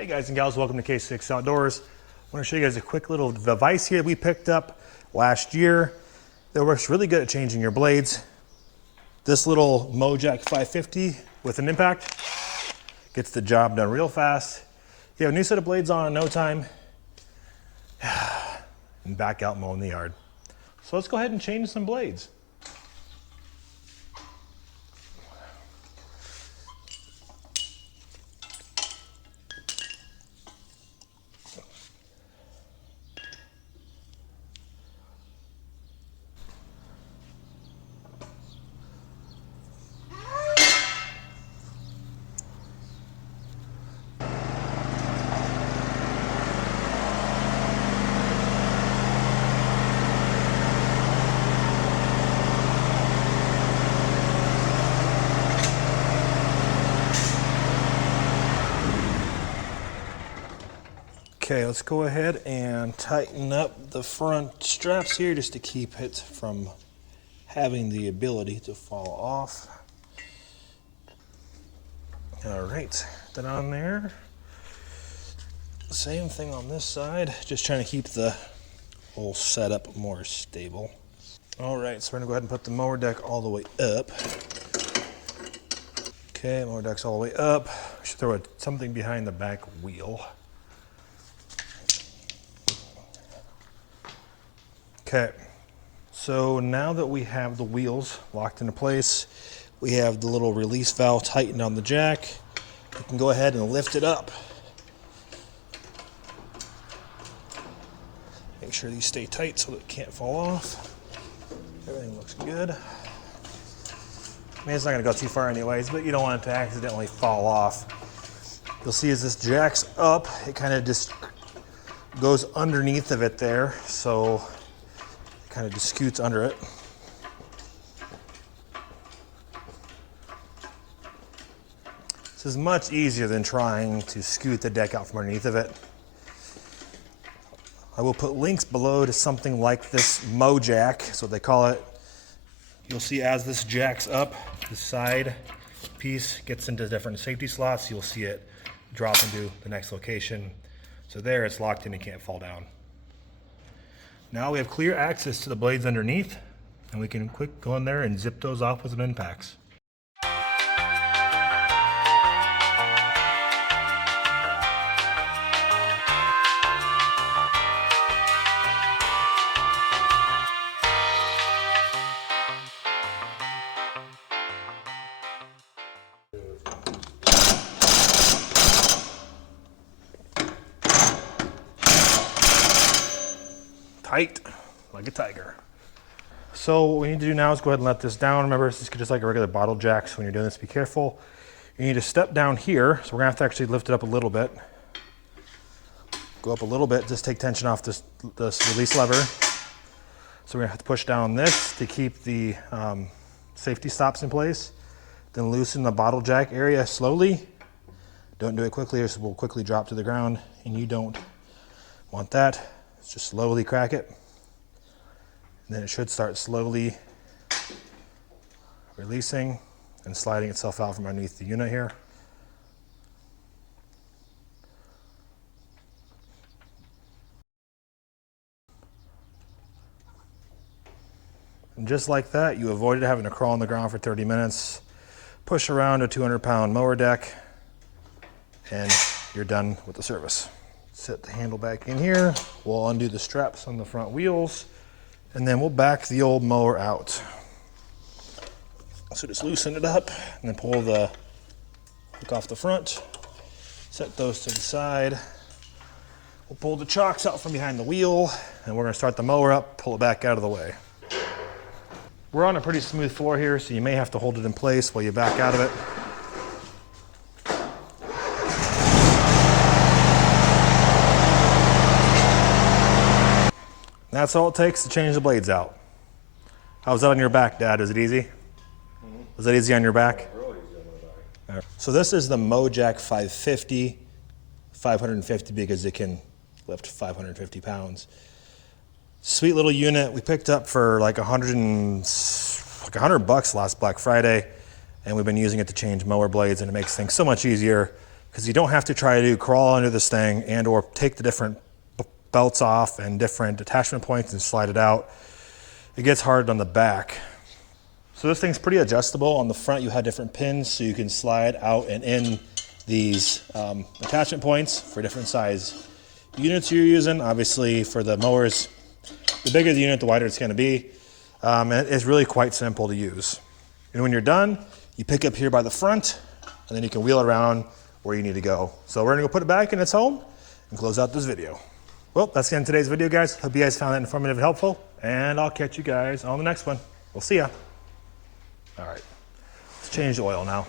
Hey guys and gals, welcome to K6 Outdoors. I want to show you guys a quick little device here we picked up last year that works really good at changing your blades. This little MoJack 550 with an impact gets the job done real fast. You have a new set of blades on in no time and back out mowing the yard. So let's go ahead and change some blades. Okay, let's go ahead and tighten up the front straps here just to keep it from having the ability to fall off. All right, that on there. Same thing on this side, just trying to keep the whole setup more stable. All right, so we're gonna go ahead and put the mower deck all the way up. Okay, mower deck's all the way up. I should throw something behind the back wheel. Okay, so now that we have the wheels locked into place, we have the little release valve tightened on the jack, we can go ahead and lift it up. Make sure these stay tight so that it can't fall off. Everything looks good. I mean, it's not gonna go too far anyways, but you don't want it to accidentally fall off. You'll see as this jack's up, it kind of just goes underneath of it there, so kind of just scoots under it. This is much easier than trying to scoot the deck out from underneath of it. I will put links below to something like this MoJack, that's what they call it. You'll see as this jacks up, the side piece gets into different safety slots. You'll see it drop into the next location. So there it's locked in, it can't fall down. Now we have clear access to the blades underneath, and we can quick go in there and zip those off with some impacts. Tight, like a tiger. So what we need to do now is go ahead and let this down. Remember, this is just like a regular bottle jack, so when you're doing this, be careful. You need to step down here, so we're gonna have to actually lift it up a little bit. Go up a little bit, just take tension off this release lever. So we're gonna have to push down this to keep the safety stops in place. Then loosen the bottle jack area slowly. Don't do it quickly, or it will quickly drop to the ground, and you don't want that. Just slowly crack it, and then it should start slowly releasing and sliding itself out from underneath the unit here. And just like that, you avoided having to crawl on the ground for 30 minutes, push around a 200-pound mower deck, and you're done with the service. Set the handle back in here. We'll undo the straps on the front wheels, and then we'll back the old mower out. So just loosen it up and then pull the hook off the front. Set those to the side. We'll pull the chocks out from behind the wheel, and we're gonna start the mower up, pull it back out of the way. We're on a pretty smooth floor here, so you may have to hold it in place while you back out of it. That's all it takes to change the blades out. How's that on your back, Dad? Is it easy? Was that easy on your back? Real easy on my back. So this is the MoJack 550, 550 because it can lift 550 pounds. Sweet little unit we picked up for like $100 last Black Friday, and we've been using it to change mower blades, and it makes things so much easier because you don't have to try to crawl under this thing and or take the different belts off and different attachment points and slide it out. It gets hard on the back. So this thing's pretty adjustable. On the front you have different pins so you can slide out and in these attachment points for different size units you're using. Obviously for the mowers, the bigger the unit, the wider it's going to be. And it's really quite simple to use. And when you're done, you pick up here by the front and then you can wheel it around where you need to go. So we're going to go put it back in its home and close out this video. Well, that's the end of today's video, guys. Hope you guys found that informative and helpful, and I'll catch you guys on the next one. We'll see ya. All right, let's change the oil now.